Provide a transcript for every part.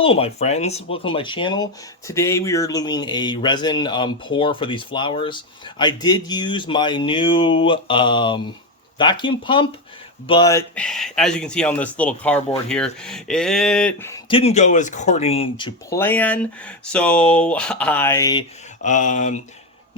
Hello my friends, welcome to my channel. Today we are doing a resin pour for these flowers. I did use my new vacuum pump, but as you can see on this little cardboard here, it didn't go as according to plan. So I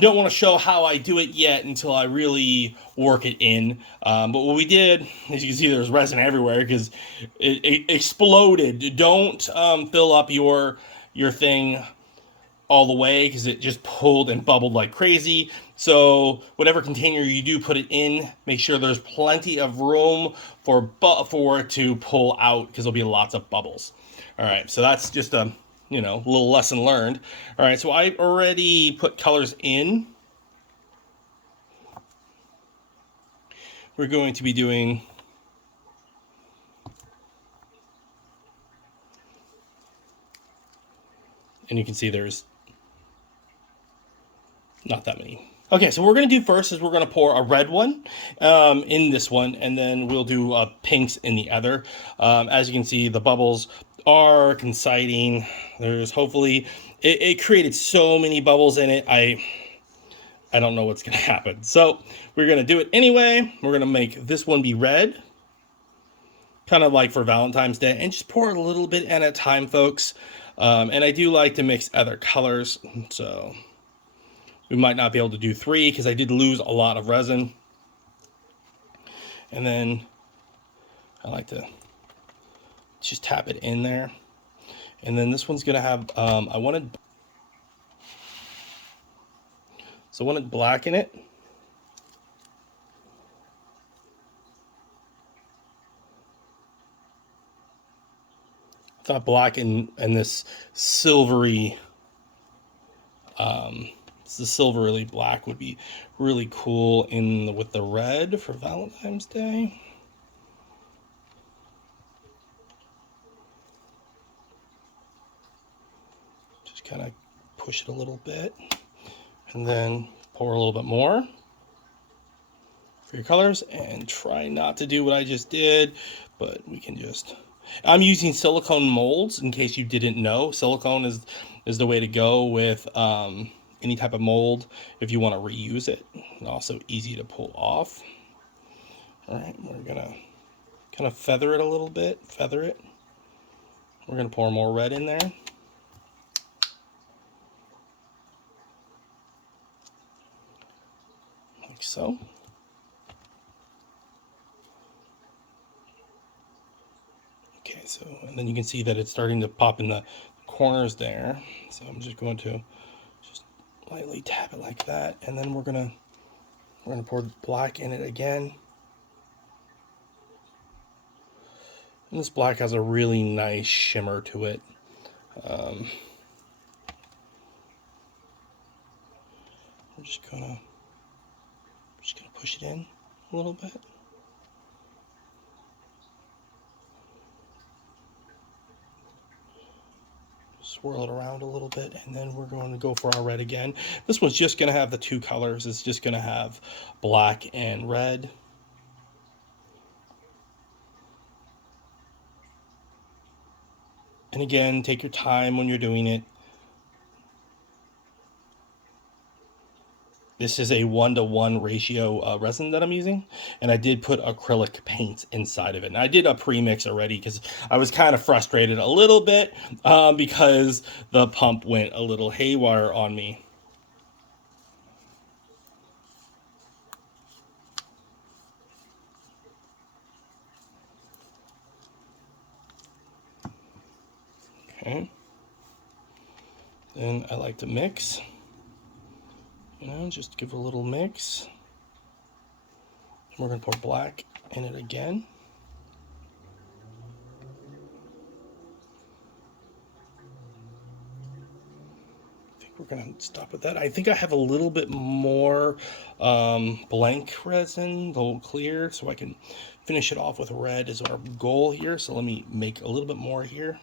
don't want to show how I do it yet until I really work it in. But what we did, as you can see, there's resin everywhere because it exploded. Don't fill up your thing all the way because it just pulled and bubbled like crazy. So whatever container you do put it in, make sure there's plenty of room for it to pull out because there'll be lots of bubbles. All right, so that's just a little lesson learned. All right, so I already put colors in. We're going to be doing and you can see there's not that many. Okay, so what we're going to do first is we're going to pour a red one in this one, and then we'll do pinks in the other. As you can see, the bubbles are coinciding. There's hopefully, it created so many bubbles in it, I don't know what's going to happen. So we're going to do it anyway. We're going to make this one be red, kind of like for Valentine's Day, and just pour a little bit at a time, folks. And I do like to mix other colors, so we might not be able to do 3 because I did lose a lot of resin. And then I like to just tap it in there. And then this one's going to have, I wanted black in it. I thought black and this silvery, the silvery black would be really cool with the red for Valentine's Day. Just kind of push it a little bit and then pour a little bit more for your colors, and try not to do what I just did, but we can just, I'm using silicone molds in case you didn't know. Silicone is the way to go with any type of mold if you want to reuse it, and also easy to pull off. All right, we're gonna kind of feather it a little bit, We're gonna pour more red in there. Like so. Okay, so, and then you can see that it's starting to pop in the corners there. So I'm just going to just lightly tap it like that, and then we're gonna pour black in it again. And this black has a really nice shimmer to it. I'm just gonna push it in a little bit. Swirl it around a little bit, and then we're going to go for our red again. This one's just going to have the 2 colors. It's just going to have black and red. And again, take your time when you're doing it. This is a 1-to-1 ratio resin that I'm using, and I did put acrylic paint inside of it. And I did a pre-mix already because I was kind of frustrated a little bit because the pump went a little haywire on me. Okay. Then I like to mix. Just give it a little mix. And we're going to pour black in it again. I think we're going to stop with that. I think I have a little bit more blank resin, the whole clear, so I can finish it off with red is our goal here. So let me make a little bit more here.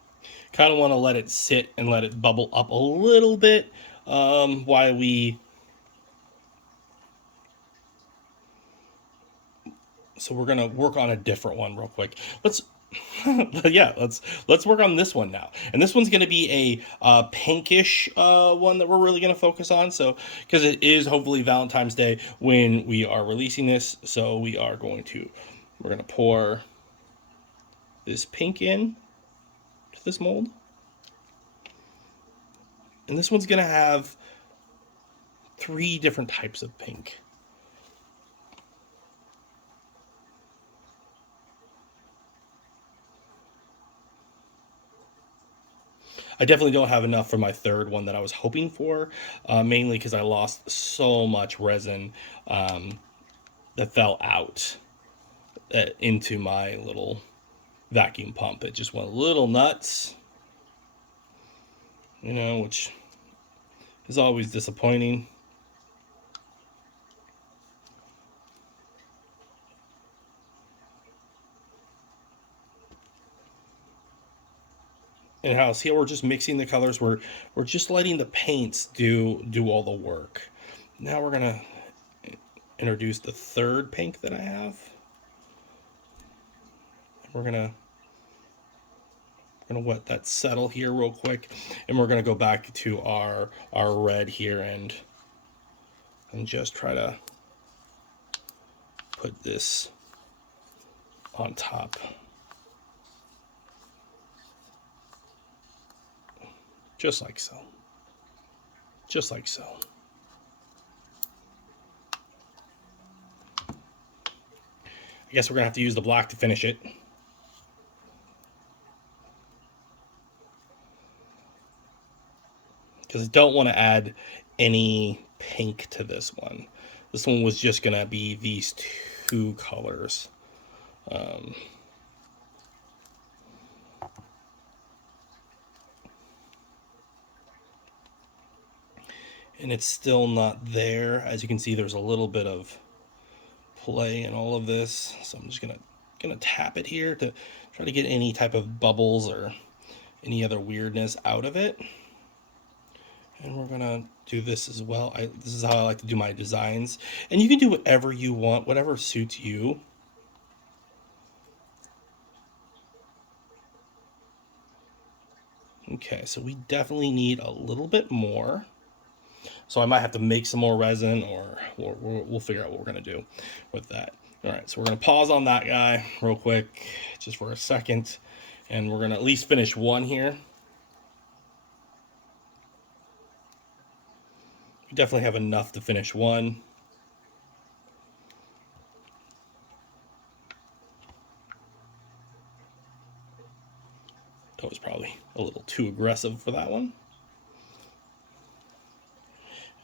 Kind of want to let it sit and let it bubble up a little bit while we... So we're going to work on a different one real quick. Let's Yeah, let's work on this one now. And this one's going to be a pinkish one that we're really going to focus on. So because it is hopefully Valentine's Day when we are releasing this, so we're going to pour this pink in to this mold. And this one's going to have 3 different types of pink. I definitely don't have enough for my third one that I was hoping for, mainly because I lost so much resin that fell out into my little vacuum pump. It just went a little nuts, which is always disappointing. And how see how we're just mixing the colors. We're just letting the paints do all the work. Now we're gonna introduce the third pink that I have. We're gonna let that settle here real quick, and we're gonna go back to our red here and just try to put this on top. Just like so. Just like so. I guess we're gonna have to use the black to finish it. Because I don't want to add any pink to this one. This one was just gonna be these 2 colors. And it's still not there. As you can see, there's a little bit of play in all of this. So I'm just gonna tap it here to try to get any type of bubbles or any other weirdness out of it. And we're gonna do this as well. This is how I like to do my designs. And you can do whatever you want, whatever suits you. Okay, so we definitely need a little bit more. So I might have to make some more resin, or we'll figure out what we're gonna do with that. All right, so we're gonna pause on that guy real quick, just for a second, and we're gonna at least finish one here. We definitely have enough to finish one. That was probably a little too aggressive for that one.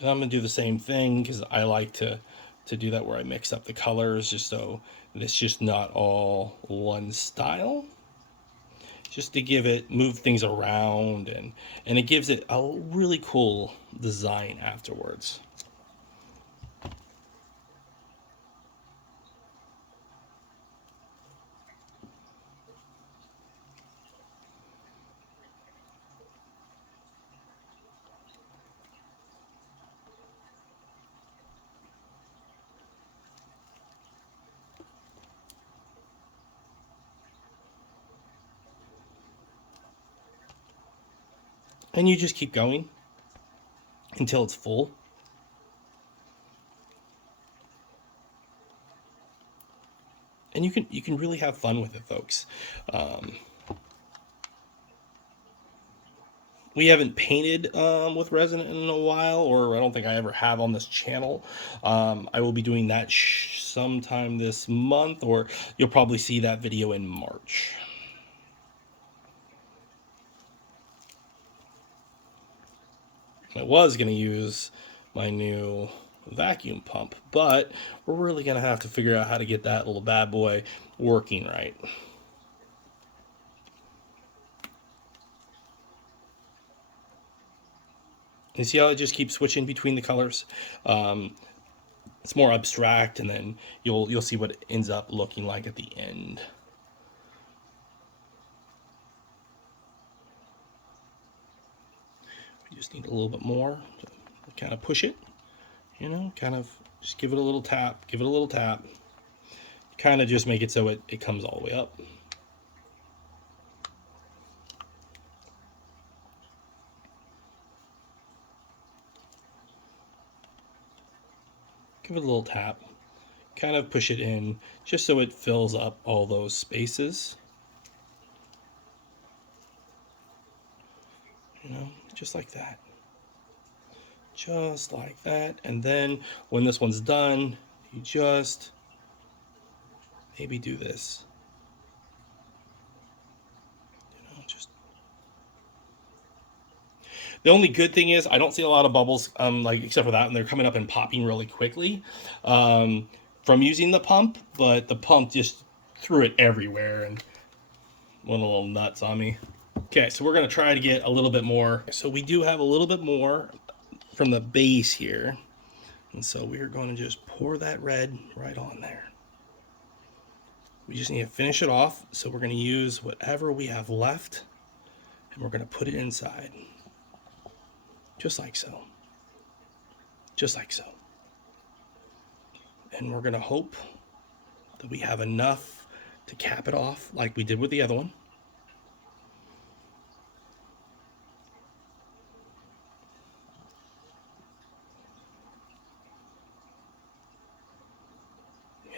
And I'm gonna do the same thing because I like to do that where I mix up the colors just so it's just not all one style. Just to move things around, and it gives it a really cool design afterwards. And you just keep going until it's full. And you can really have fun with it, folks. We haven't painted with resin in a while, or I don't think I ever have on this channel. I will be doing that sometime this month, or you'll probably see that video in March. I was going to use my new vacuum pump, but we're really going to have to figure out how to get that little bad boy working right. You see how it just keeps switching between the colors? It's more abstract, and then you'll see what it ends up looking like at the end. We just need a little bit more to kind of push it, kind of just give it a little tap, kind of just make it so it comes all the way up. Give it a little tap. Kind of push it in just so it fills up all those spaces. You know, just like that. Just like that. And then when this one's done, you just maybe do this. You know, just the only good thing is I don't see a lot of bubbles, like except for that, and they're coming up and popping really quickly from using the pump. But the pump just threw it everywhere and went a little nuts on me. Okay, so we're gonna try to get a little bit more. So we do have a little bit more from the base here, and so we're going to just pour that red right on there. We just need to finish it off, so we're going to use whatever we have left, and we're going to put it inside. Just like so. Just like so. And we're going to hope that we have enough to cap it off like we did with the other one.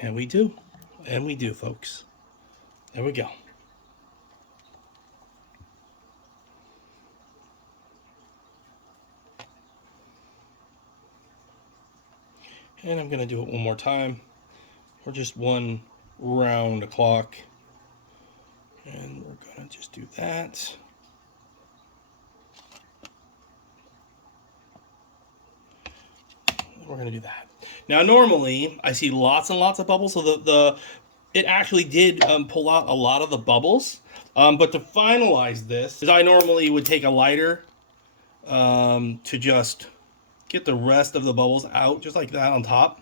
And we do. And we do, folks. There we go. And I'm going to do it one more time. Or just one round the clock. And we're going to just do that. We're going to do that. Now, normally, I see lots and lots of bubbles, so it actually did pull out a lot of the bubbles. But to finalize this, I normally would take a lighter to just get the rest of the bubbles out, just like that on top.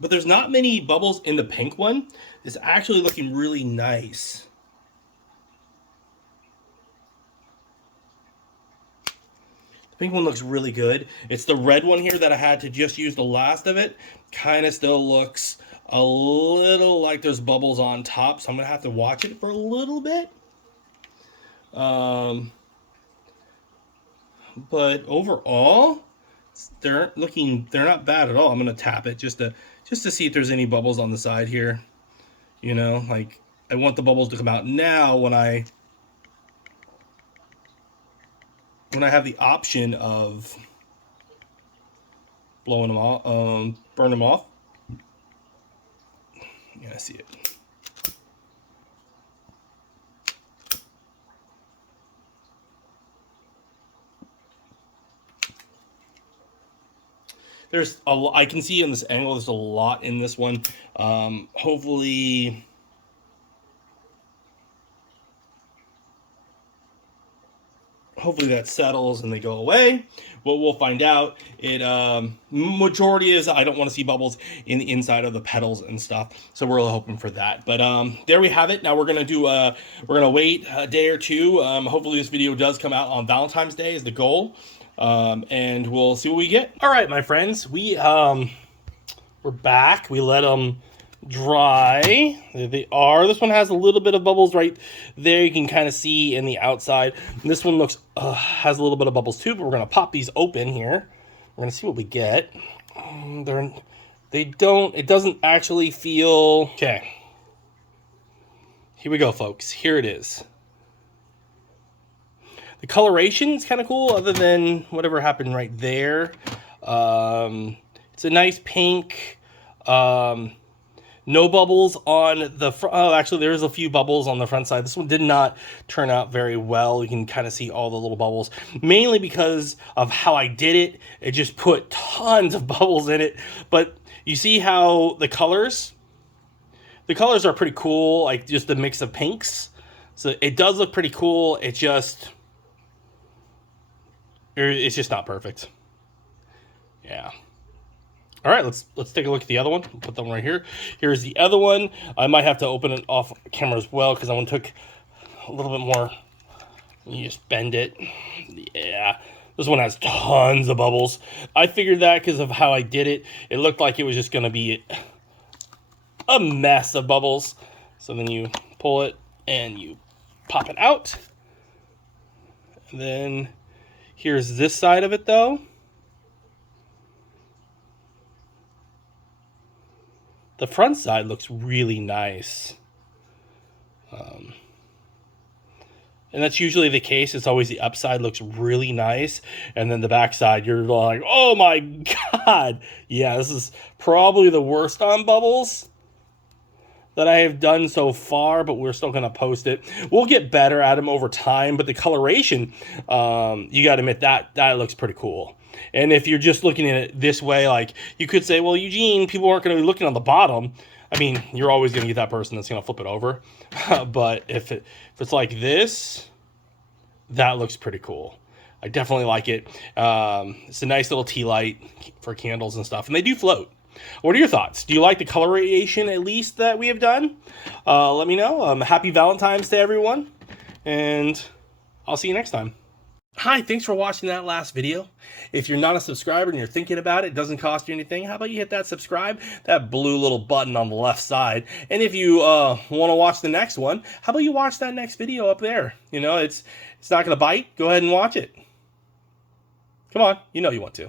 But there's not many bubbles in the pink one. It's actually looking really nice. The pink one looks really good. It's the red one here that I had to just use the last of it. Kind of still looks a little like there's bubbles on top, so I'm going to have to watch it for a little bit. But overall, they're not bad at all. I'm going to tap it just to see if there's any bubbles on the side here. You know, like I want the bubbles to come out now when I have the option of blowing them off, burn them off. Yeah, I see it. I can see in this angle, there's a lot in this one. Hopefully that settles and they go away. But we'll find out. Majority is I don't want to see bubbles in the inside of the petals and stuff. So we're hoping for that. But there we have it. Now we're gonna wait a day or two. Hopefully this video does come out on Valentine's Day is the goal. And we'll see what we get. All right, my friends, we're back. We let them dry. There they are. This one has a little bit of bubbles right there. You can kind of see in the outside. And this one looks has a little bit of bubbles too. But we're gonna pop these open here. We're gonna see what we get. It doesn't actually feel okay. Here we go, folks. Here it is. The coloration is kind of cool, other than whatever happened right there. It's a nice pink. No bubbles on the front. Oh, actually, there's a few bubbles on the front side. This one did not turn out very well. You can kind of see all the little bubbles, mainly because of how I did it. It just put tons of bubbles in it. But you see how the colors are pretty cool, like just the mix of pinks. So it does look pretty cool. It's just not perfect. Yeah. All right, let's take a look at the other one. Put that one right here. Here's the other one. I might have to open it off camera as well because that one took a little bit more. You just bend it. Yeah. This one has tons of bubbles. I figured that because of how I did it. It looked like it was just going to be a mess of bubbles. So then you pull it and you pop it out. And then here's this side of it though. The front side looks really nice. And that's usually the case. It's always the upside looks really nice. And then the backside, you're like, oh my God. Yeah, this is probably the worst on bubbles that I have done so far, but we're still going to post it. We'll get better at them over time, but the coloration, you got to admit that looks pretty cool. And if you're just looking at it this way, like you could say, well, Eugene, people aren't going to be looking on the bottom. I mean, you're always going to get that person that's going to flip it over. But if it's like this, that looks pretty cool. I definitely like it. It's a nice little tea light for candles and stuff, and they do float. What are your thoughts? Do you like the coloration at least that we have done? Let me know. Happy Valentine's to everyone, and I'll see you next time. Hi, thanks for watching that last video. If you're not a subscriber and you're thinking about it, it doesn't cost you anything. How about you hit that subscribe, that blue little button on the left side. And if you want to watch the next one, how about you watch that next video up there? You know, it's not going to bite. Go ahead and watch it. Come on, you know you want to.